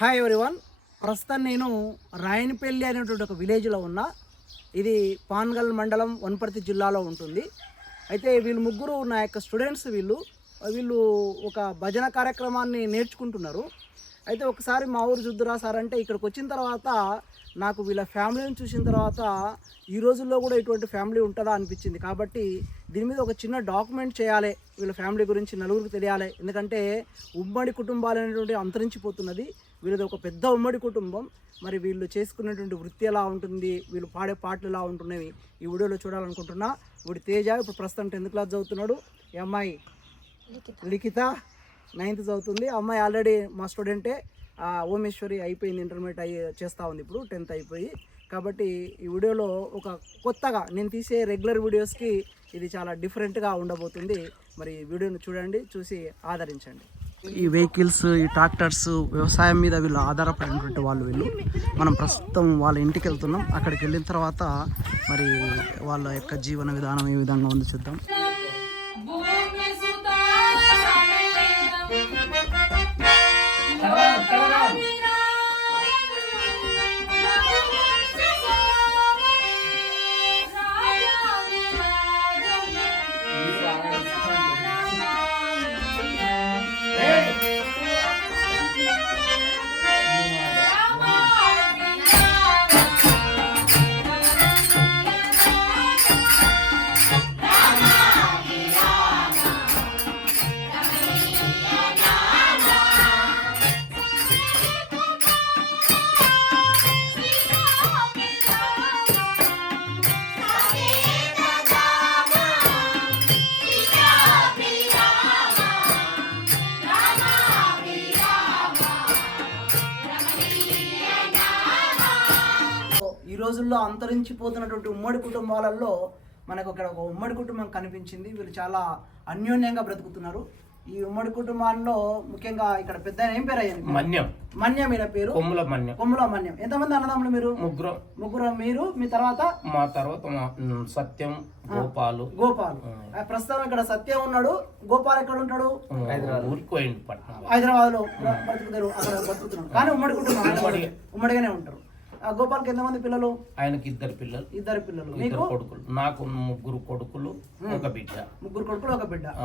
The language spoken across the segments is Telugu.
Hi everyone. ప్రస్తుతం నేను రాయనపల్లి అనేటువంటి ఒక విలేజ్లో ఉన్నా. ఇది పాన్గల్ మండలం వనపర్తి జిల్లాలో ఉంటుంది. అయితే వీళ్ళు ముగ్గురు నా యొక్క స్టూడెంట్స్. వీళ్ళు ఒక భజన కార్యక్రమాన్ని నేర్చుకుంటున్నారు. అయితే ఒకసారి మా ఊరు చూద్దురా సార్ అంటే ఇక్కడికి వచ్చిన తర్వాత నాకు వీళ్ళ ఫ్యామిలీని చూసిన తర్వాత ఈ రోజుల్లో కూడా ఇటువంటి ఫ్యామిలీ ఉంటుందా అనిపించింది. కాబట్టి దీని మీద ఒక చిన్న డాక్యుమెంట్ చేయాలి, వీళ్ళ ఫ్యామిలీ గురించి నలుగురికి తెలియాలి. ఎందుకంటే ఉమ్మడి కుటుంబాలు అనేటువంటి అంతరించిపోతున్నది. వీళ్ళది ఒక పెద్ద ఉమ్మడి కుటుంబం. మరి వీళ్ళు చేసుకునేటువంటి వృత్తి ఎలా ఉంటుంది, వీళ్ళు పాడే పాటలు ఎలా ఉంటున్నవి ఈ వీడియోలో చూడాలనుకుంటున్నా. వీడు తేజ ఇప్పుడు ప్రస్తుతం 10th క్లాస్ చదువుతున్నాడు. ఈ అమ్మాయి లిఖిత 9th చదువుతుంది. అమ్మాయి ఆల్రెడీ మా స్టూడెంటే. ఓమేశ్వరి అయిపోయింది, ఇంటర్మీడియట్ చేస్తూ ఉంది, ఇప్పుడు 10th అయిపోయి. కాబట్టి ఈ వీడియోలో ఒక కొత్తగా నేను తీసే రెగ్యులర్ వీడియోస్కి ఇది చాలా డిఫరెంట్గా ఉండబోతుంది. మరి వీడియోని చూడండి, చూసి ఆదరించండి. ఈ వెహికల్స్, ఈ ట్రాక్టర్స్, వ్యవసాయం మీద వీళ్ళు ఆధారపడినటువంటి వీళ్ళు. మనం ప్రస్తుతం వాళ్ళ ఇంటికి వెళ్తున్నాం. అక్కడికి వెళ్ళిన తర్వాత మరి వాళ్ళ యొక్క జీవన విధానం ఏ విధంగా ఉందో చూద్దాం. ఈ రోజుల్లో అంతరించిపోతున్నటువంటి ఉమ్మడి కుటుంబాలలో మనకు ఇక్కడ ఒక ఉమ్మడి కుటుంబం కనిపించింది. వీళ్ళు చాలా అన్యోన్యంగా బ్రతుకుతున్నారు. ఈ ఉమ్మడి కుటుంబాల్లో ముఖ్యంగా ఇక్కడ పెద్ద ఏం పేరు అయ్యింది? మన్యం. ఈయన పేరు కొమ్ముల మన్యం. ఎంతమంది అన్నదమ్ములు మీరు? ముగ్గురు. మీరు, మీ తర్వాత? మా తర్వాత సత్యం, గోపాలు. ప్రస్తుతం ఇక్కడ సత్యం ఉన్నాడు. గోపాల్ ఎక్కడ ఉంటాడు? హైదరాబాద్ లో బ్రతుకుతారు, అక్కడ బ్రతుకుతున్నాడు. కానీ ఉమ్మడి కుటుంబం, ఉమ్మడిగానే ఉంటారు. గోపాల్కి ఎంతమంది పిల్లలు? ఆయనకి ఇద్దరు పిల్లలు. మీకు? కొడుకులు. నాకు ముగ్గురు కొడుకులు, ఒక బిడ్డ.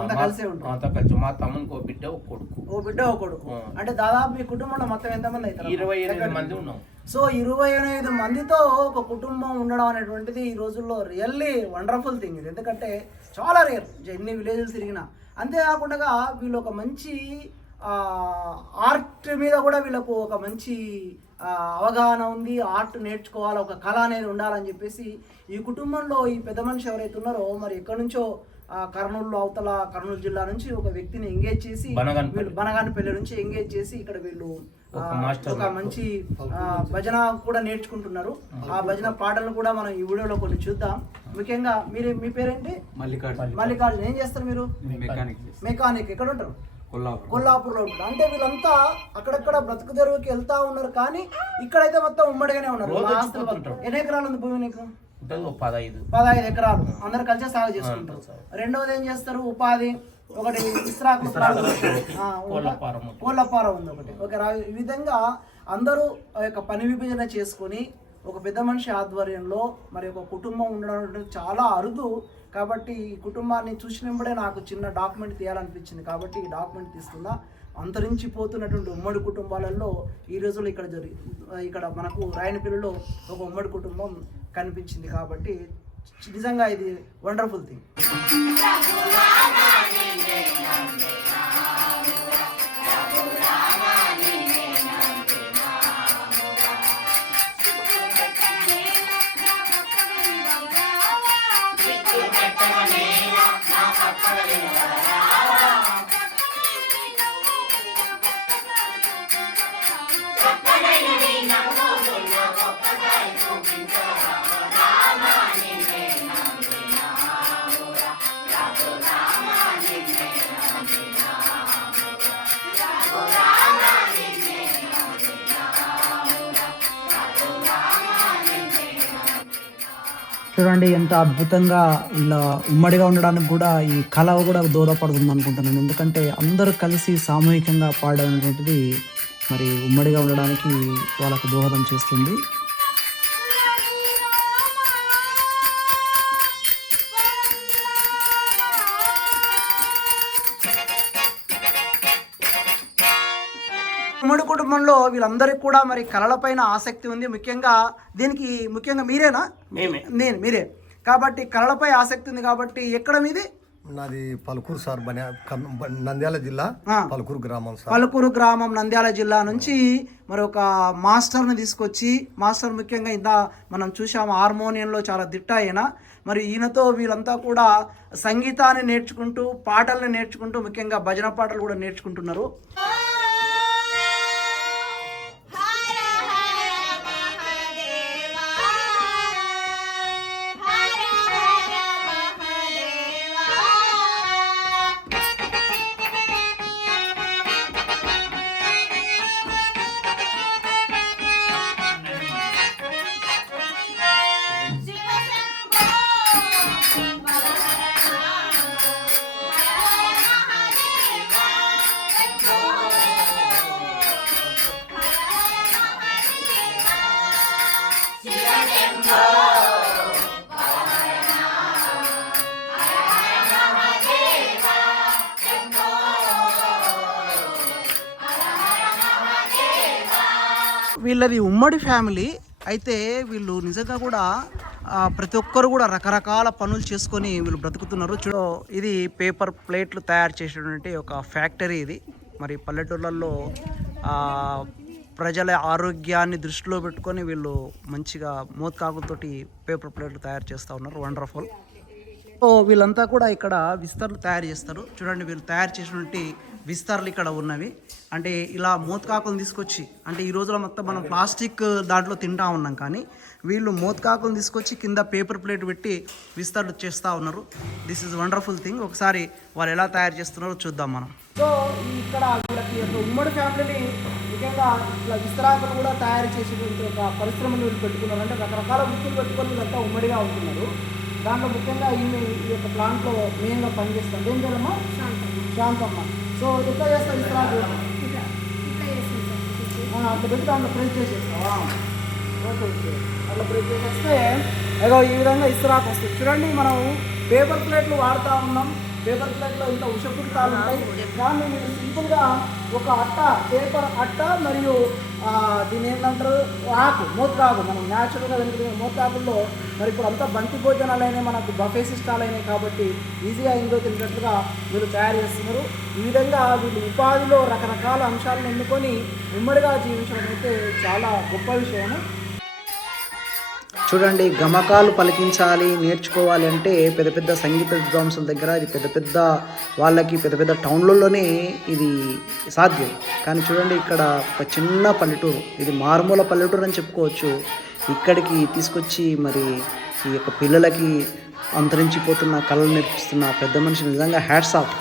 అంతా కలిసే ఉంటారు. మా తమ్మునికి ఒక బిడ్డ, ఒక కొడుకు. అంటే దాదాపు మీ కుటుంబంలో మొత్తం ఎంతమంది అవుతారు? 28 మంది ఉన్నాం. సో 28 మందితో ఒక కుటుంబం ఉండడం అనేటువంటిది ఈ రోజుల్లో రియల్లీ వండర్ఫుల్ థింగ్. ఇది ఎందుకంటే చాలా రేర్, ఎన్ని విలేజెస్ తిరిగినా. అంతేకాకుండా వీళ్ళు ఒక మంచి ఆర్ట్ మీద కూడా వీళ్ళకు ఒక మంచి అవగాహన ఉంది. ఆర్ట్ నేర్చుకోవాలి, ఒక కళ అనేది ఉండాలని చెప్పేసి ఈ కుటుంబంలో ఈ పెద్ద మనిషి ఎవరైతే ఉన్నారో మరి ఎక్కడి నుంచో కర్నూలు జిల్లా నుంచి ఒక వ్యక్తిని ఎంగేజ్ చేసి, వీళ్ళు బనగానపల్లి నుంచి ఎంగేజ్ చేసి ఇక్కడ వీళ్ళు ఒక మంచి భజన కూడా నేర్చుకుంటున్నారు. ఆ భజన పాటలను కూడా మనం ఈ వీడియోలో కొన్ని చూద్దాం. ముఖ్యంగా మీ పేరేంటి? మల్లికార్జున. ఏం చేస్తారు మీరు? మెకానిక్. ఎక్కడ ఉంటారు? కొల్లాపూర్లో ఉంటారు. అంటే వీళ్ళంతా అక్కడక్కడ బ్రతుకు తెరువుకి వెళ్తా ఉన్నారు, కానీ ఇక్కడైతే మొత్తం ఉమ్మడిగానే ఉన్నారు. ఎన్ని ఎకరాలు ఉంది భూమి నీకు? 15 ఎకరాలు. అందరు కలిసి సాగు చేసుకుంటారు. రెండవది ఏం చేస్తారు? ఉపాధి. ఒకటి ఇస్రాకు కోళ్ళ ఫారం ఉంది ఒకటి. ఈ విధంగా అందరూ యొక్క పని విభజన చేసుకొని ఒక పెద్ద మనిషి ఆధ్వర్యంలో మరి ఒక కుటుంబం ఉండడం చాలా అరుదు. కాబట్టి ఈ కుటుంబాన్ని చూసినప్పుడే నాకు చిన్న డాక్యుమెంట్ తీయాలనిపించింది. కాబట్టి ఈ డాక్యుమెంట్ తీసుకున్నా. అంతరించిపోతున్నటువంటి ఉమ్మడి కుటుంబాలలో ఈ రోజుల్లో ఇక్కడ మనకు రాయనపల్లిలో ఒక ఉమ్మడి కుటుంబం కనిపించింది. కాబట్టి నిజంగా ఇది వండర్ఫుల్ థింగ్. చూడండి ఎంత అద్భుతంగా ఇలా ఉమ్మడిగా ఉండడానికి కూడా ఈ కళ కూడా దోహదపడుతుంది అనుకుంటున్నాను. ఎందుకంటే అందరూ కలిసి సామూహికంగా పాడడం అనేటువంటిది మరి ఉమ్మడిగా ఉండడానికి వాళ్ళకు దోహదం చేస్తుంది. ఉమ్మడి కుటుంబంలో వీళ్ళందరికీ కూడా మరి కళలపైన ఆసక్తి ఉంది. ముఖ్యంగా మీరేనా? మీరే కాబట్టి కళలపై ఆసక్తి ఉంది కాబట్టి ఎక్కడ మీది? నాది పలుకూరు సార్, నంద్యాల జిల్లా పలుకూరు గ్రామం సార్. పలుకూరు గ్రామం నంద్యాల జిల్లా నుంచి మరి ఒక మాస్టర్ని తీసుకొచ్చి, మాస్టర్ ముఖ్యంగా ఇంత మనం చూసాము హార్మోనియంలో చాలా దిట్ట అయినా మరి ఈయనతో వీళ్ళంతా కూడా సంగీతాన్ని నేర్చుకుంటూ, పాటల్ని నేర్చుకుంటూ, ముఖ్యంగా భజన పాటలు కూడా నేర్చుకుంటున్నారు. వీళ్ళది ఉమ్మడి ఫ్యామిలీ అయితే వీళ్ళు నిజంగా కూడా ప్రతి ఒక్కరు కూడా రకరకాల పనులు చేసుకొని వీళ్ళు బ్రతుకుతున్నారు. ఇది పేపర్ ప్లేట్లు తయారు చేసేటువంటి ఒక ఫ్యాక్టరీ ఇది. మరి పల్లెటూళ్ళల్లో ప్రజల ఆరోగ్యాన్ని దృష్టిలో పెట్టుకొని వీళ్ళు మంచిగా మోత్కాకులతోటి పేపర్ ప్లేట్లు తయారు చేస్తూ ఉన్నారు. వండర్ఫుల్. వీళ్ళంతా కూడా ఇక్కడ విస్తర్లు తయారు చేస్తారు. చూడండి, వీళ్ళు తయారు చేసినటువంటి విస్తర్లు ఇక్కడ ఉన్నవి. అంటే ఇలా మోత్కాకులను తీసుకొచ్చి, అంటే ఈ రోజులో మొత్తం మనం ప్లాస్టిక్ దాంట్లో తింటా ఉన్నాం, కానీ వీళ్ళు మోత్కాకులను తీసుకొచ్చి కింద పేపర్ ప్లేట్ పెట్టి విస్తర్లు చేస్తూ ఉన్నారు. This is wonderful thing. ఒకసారి వాళ్ళు ఎలా తయారు చేస్తున్నారో చూద్దాం మనం. సో ఇక్కడ వీళ్ళకి ఉమ్మడి ఫ్యామిలీని ముఖ్యంగా ఇట్లా విస్తరాకులు కూడా తయారు చేసేటువంటి ఒక పరిశ్రమను వీళ్ళు పెట్టుకున్నారు. అంటే రకరకాల వృత్తులు పెట్టుకొని వీళ్ళంతా ఉమ్మడిగా ఉంటున్నారు. దాంట్లో ముఖ్యంగా ఈ యొక్క ప్లాంట్లో మెయిన్గా పనిచేస్తాం. ఏం చేయాలమ్మా? శాంతమ్మ. సో ఎట్లా చేస్తాం విస్తరాకు? అట్లా పెట్టి దాంట్లో ప్రెస్ చేసేస్తావా? Okay okay. అట్లా ప్రెస్ చేసేస్తే ఏదో ఈ విధంగా ఇస్తరాకు వస్తుంది. చూడండి, మనం పేపర్ ప్లేట్లు వాడుతూ ఉన్నాం. పేపర్ ప్లేట్లో ఇంత ఉషపురితాలు ఉంటాయి. దాన్ని మీరు సింపుల్గా ఒక పేపర్ అట్ట మరియు దీని ఏంటంటారు ఆకు, మోత్కాకు, మనం న్యాచురల్గా వెనుక మోత్కాకుల్లో మరి ఇప్పుడు అంతా బంతి భోజనాలు అయినాయి, మనకు బఫే సిస్టాలు అయినాయి కాబట్టి ఈజీగా ఇందులో తిన్నట్లుగా వీళ్ళు తయారు చేస్తున్నారు. ఈ విధంగా వీళ్ళు ఉపాధిలో రకరకాల అంశాలను ఎన్నుకొని ఉమ్మడిగా జీవించడం అయితే చాలా గొప్ప విషయం. చూడండి, గమకాలు పలికించాలి, నేర్చుకోవాలి అంటే పెద్ద పెద్ద సంగీత విద్వాంసుల దగ్గర, ఇది పెద్ద పెద్ద వాళ్ళకి పెద్ద పెద్ద టౌన్లలోనే ఇది సాధ్యం. కానీ చూడండి, ఇక్కడ ఒక చిన్న పల్లెటూరు, ఇది మారుమూల పల్లెటూరు అని చెప్పుకోవచ్చు. ఇక్కడికి తీసుకొచ్చి మరి ఈ యొక్క పిల్లలకి అంతరించిపోతున్న కళలు నేర్పిస్తున్న పెద్ద మనిషి నిజంగా హ్యాట్స్ ఆఫ్.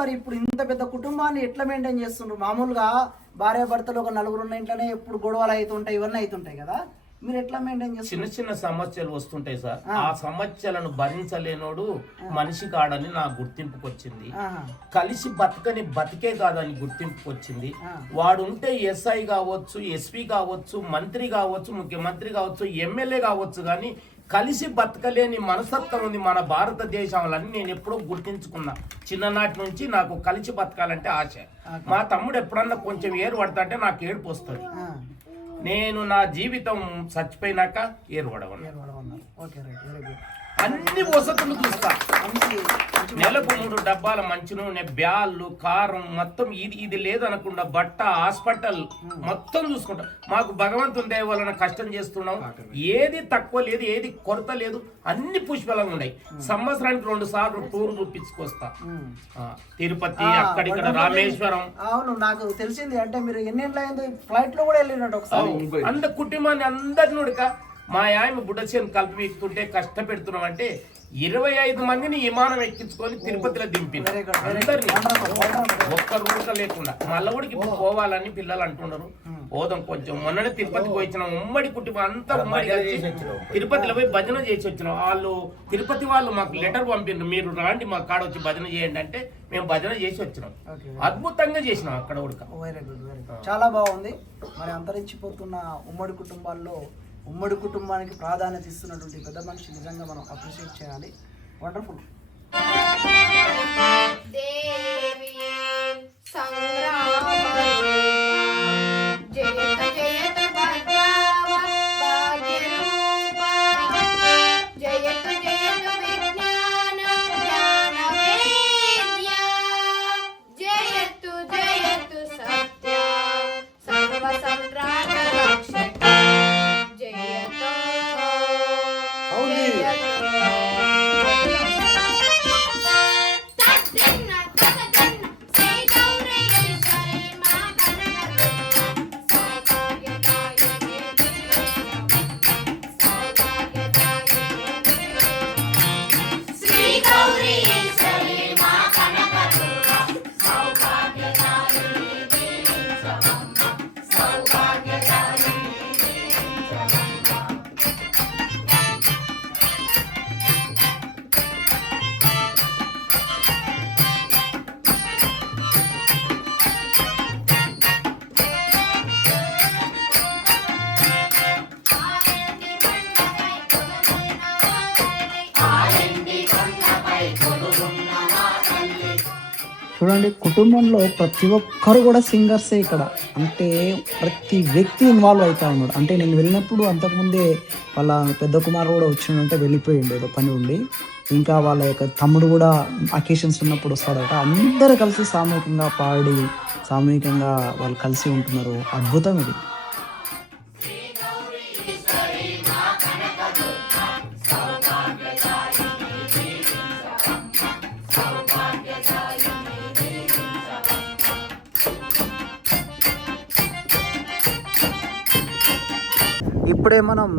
మరి ఇప్పుడు ఇంత పెద్ద కుటుంబాన్ని ఎట్లా మెయింటైన్ చేస్తున్నారు? మామూలుగా భార్యాభర్తలు ఒక నలుగురు ఉన్న ఇంట్లోనే ఎప్పుడు గొడవలు అవుతుంటాయి, ఇవన్నీ అవుతుంటాయి కదా, మీరు ఎట్లా మెయింటైన్ చేస్తారు? చిన్న చిన్న సమస్యలు వస్తుంటాయి సార్. ఆ సమస్యలను భరించలేనోడు మనిషి కాడని నా గుర్తింపుకి వచ్చింది. కలిసి బతికే కాదని గుర్తింపుకి వచ్చింది. వాడు ఉంటే ఎస్ఐ కావచ్చు, ఎస్పీ కావచ్చు, మంత్రి కావచ్చు, ముఖ్యమంత్రి కావచ్చు, ఎమ్మెల్యే కావచ్చు, కానీ కలిసి బతకలేని మనస్తత్వం ఉంది మన భారతదేశంలో అని నేను ఎప్పుడో గుర్తించుకున్నా. చిన్ననాటి నుంచి నాకు కలిసి బతకాలంటే ఆశ. మా తమ్ముడు ఎప్పుడన్నా కొంచెం ఏరు పడతా అంటే నాకు ఏడుపు వస్తుంది. నేను నా జీవితం చచ్చిపోయినాక ఏరు పడవన్నా. అన్ని వసతులు చూస్తా. నెలకు 3 డబ్బాల మంచి నూనె, బ్యాళ్ళు, కారం మొత్తం ఇది లేదనకుండా బట్ట, హాస్పిటల్ మొత్తం చూసుకుంటాం. మాకు భగవంతుని దయ వలన కష్టం చేస్తున్నాం, ఏది తక్కువ లేదు, ఏది కొరత లేదు, అన్ని పుష్పలంగా ఉన్నాయి. సంవత్సరానికి 2 సార్లు టూర్ చూపించుకొస్తా. తిరుపతి, అక్కడిక్కడ రామేశ్వరం. అవును, నాకు తెలిసింది. అంటే మీరు ఎన్నేళ్ళు అయింది ఫ్లైట్ లో కూడా వెళ్ళినట్టు ఒకసారి? అంత కుటుంబాన్ని అందరిని ఉడక మా ఆయమ బుడ్డచేను కలిపి ఎక్కుతుంటే కష్టపెడుతున్నాం అంటే 25 మందిని విమానం ఎక్కించుకొని తిరుపతిలో దింపింది అందరినీ, ఒక్క రూట లేకుండా. మళ్ళీ కూడా ఇప్పుడు పోవాలని పిల్లలు అంటున్నారు. పోదాం కొంచెం. మొన్ననే తిరుపతికి వచ్చినాం, ఉమ్మడి కుటుంబం అంతా ఉమ్మడి తిరుపతిలో పోయి భజన చేసి వచ్చినాం. వాళ్ళు తిరుపతి వాళ్ళు మాకు లెటర్ పంపిండ్రు, మీరు రాండి మా కాడ వచ్చి భజన చేయండి అంటే మేము భజన చేసి వచ్చినాం. అద్భుతంగా చేసినాం అక్కడ ఉడక. వెరీ గుడ్, వెరీ గుడ్, చాలా బాగుంది. మరి అంతరించిపోతున్న ఉమ్మడి కుటుంబాల్లో ఉమ్మడి కుటుంబానికి ప్రాధాన్యత ఇస్తున్నటువంటి పెద్ద మనిషి నిజంగా మనం అప్రిషియేట్ చేయాలి. వండర్ఫుల్. చూడండి, కుటుంబంలో ప్రతి ఒక్కరు కూడా సింగర్సే ఇక్కడ. అంటే ప్రతి వ్యక్తి ఇన్వాల్వ్ అవుతా ఉన్నాడు. అంటే నేను వెళ్ళినప్పుడు అంతకుముందే వాళ్ళ పెద్ద కుమారుడు కూడా వచ్చిండంటే వెళ్ళిపోయిండు ఏదో పని ఉండి. ఇంకా వాళ్ళ యొక్క తమ్ముడు కూడా అకేషన్స్ ఉన్నప్పుడు వస్తాడట. అందరూ కలిసి సామూహికంగా పాడి సామూహికంగా వాళ్ళు కలిసి ఉంటున్నారు. అద్భుతం ఇది. ఇప్పుడే మనం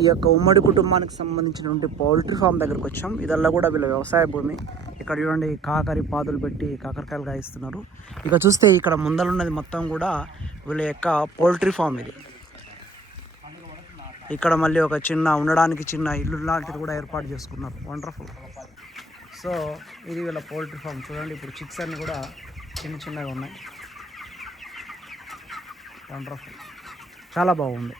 ఈ యొక్క ఉమ్మడి కుటుంబానికి సంబంధించినటువంటి పౌల్ట్రీ ఫామ్ దగ్గరకు వచ్చాం. ఇదల్లా కూడా వీళ్ళ వ్యవసాయ భూమి. ఇక్కడ చూడండి, కాకరి పాదులు పెట్టి కాకరకాయలు కాయిస్తున్నారు. ఇక చూస్తే ఇక్కడ ముందలున్నది మొత్తం కూడా వీళ్ళ యొక్క పౌల్ట్రీ ఫామ్. ఇది ఇక్కడ మళ్ళీ ఒక చిన్న ఉండడానికి చిన్న ఇల్లు లాంటిది కూడా ఏర్పాటు చేసుకున్నారు. వండర్ఫుల్. సో ఇది వీళ్ళ పౌల్ట్రీ ఫామ్. చూడండి, ఇప్పుడు చిక్స్ అన్నీ కూడా చిన్నగా ఉన్నాయి. వండర్ఫుల్, చాలా బాగుంది.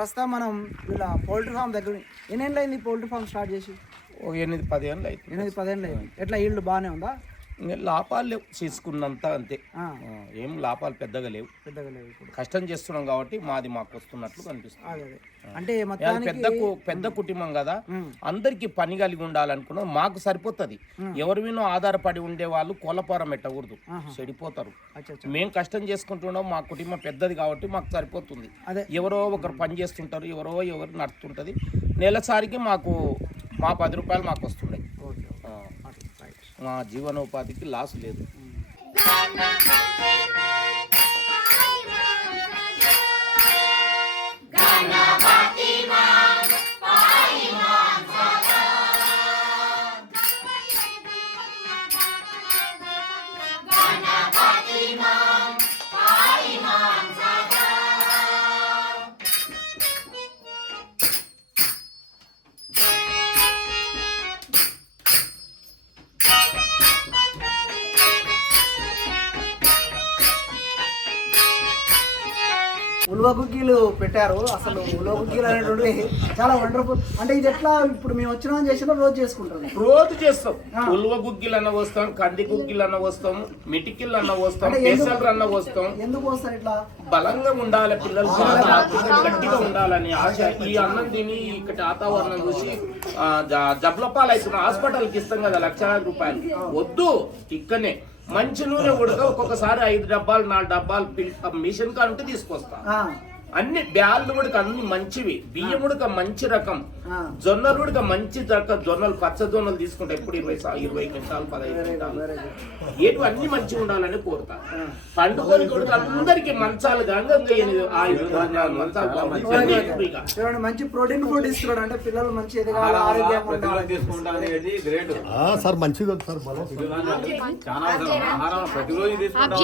ప్రస్తుతం మనం ఇలా పౌల్ట్రీ ఫామ్ దగ్గర ఎన్నేళ్ళు అయింది పౌల్ట్రీ ఫామ్ స్టార్ట్ చేసి? 8-10 ఏళ్ళు అయింది. 8-10 ఏళ్ళు అయింది. ఎట్లా ఈల్డ్ బాగానే ఉందా? ఇంకా లాభాలు లేవు, చేసుకున్నంత అంతే. ఏం లాభాలు పెద్దగా లేవు. ఇప్పుడు కష్టం చేస్తున్నాం కాబట్టి మాకు వస్తున్నట్లు కనిపిస్తుంది. అంటే పెద్ద కుటుంబం కదా, అందరికి పని కలిగి ఉండాలనుకున్నాం. మాకు సరిపోతుంది. ఎవరి మీద ఆధారపడి ఉండే వాళ్ళు కోలపారం పెట్టకూడదు, చెడిపోతారు. మేము కష్టం చేసుకుంటున్నాం, మా కుటుంబం పెద్దది కాబట్టి మాకు సరిపోతుంది. ఎవరో ఒకరు పని చేస్తుంటారు, ఎవరు నడుస్తుంటది. నెలసారికి మాకు 10 రూపాయలు మాకు వస్తున్నాయి. మా జీవనోపాధికి లాస్ లేదు. ఉలవగుగ్గీలు పెట్టారు. అసలు ఉలవగుగ్గీలు అనేటువంటి చాలా వండర్ఫుల్. అంటే ఇది ఎట్లా ఇప్పుడు మేము వచ్చిన చేసినా రోజు చేసుకుంటాం? రోజు చేస్తాం. ఉల్వ గుగ్గిలు అన్న వస్తాం, కంది గుగ్గిలు అన్న వస్తాం, మిటికిల్ అన్న వస్తాం, పెసలు అన్న వస్తాం. ఎందుకు వస్తారు ఇట్లా? బలంగా ఉండాలి పిల్లలు, గట్టిగా ఉండాలని ఆశ. ఈ అన్నం తిని ఇక్కడ వాతావరణం చూసి జబ్లపాలు అవుతున్న హాస్పిటల్కి ఇస్తాం కదా లక్షలాది రూపాయలు. వద్దు, ఇక్కడనే మంచి నూనె ఉడక ఒక్కొక్కసారి 5 డబ్బాలు 4 డబ్బాలు మిషన్ కానుంటే తీసుకొస్తా. అన్ని బ్యాళ్ళు ఉడక అన్ని మంచివి, బియ్యం ఉడక మంచి రకం, జొన్నలు ఉడక మంచి రకం. జొన్నలు పచ్చ జొన్నలు తీసుకుంటా ఎప్పుడు 20 క్వింటాలు 15 క్వింటాలు ఏటు అన్ని మంచిగా ఉండాలని కోరుతా. పండుగలు ఉడక అందరికి మంచాలు మంచాలు మంచి ప్రోటీన్ ఫుడ్ ఇస్తున్నాడు. అంటే పిల్లలు మంచి ఎదగాలి, ఆరోగ్యంగా సార్ మంచిగా సార్ ప్రతిరోజు తీసుకుంటాం.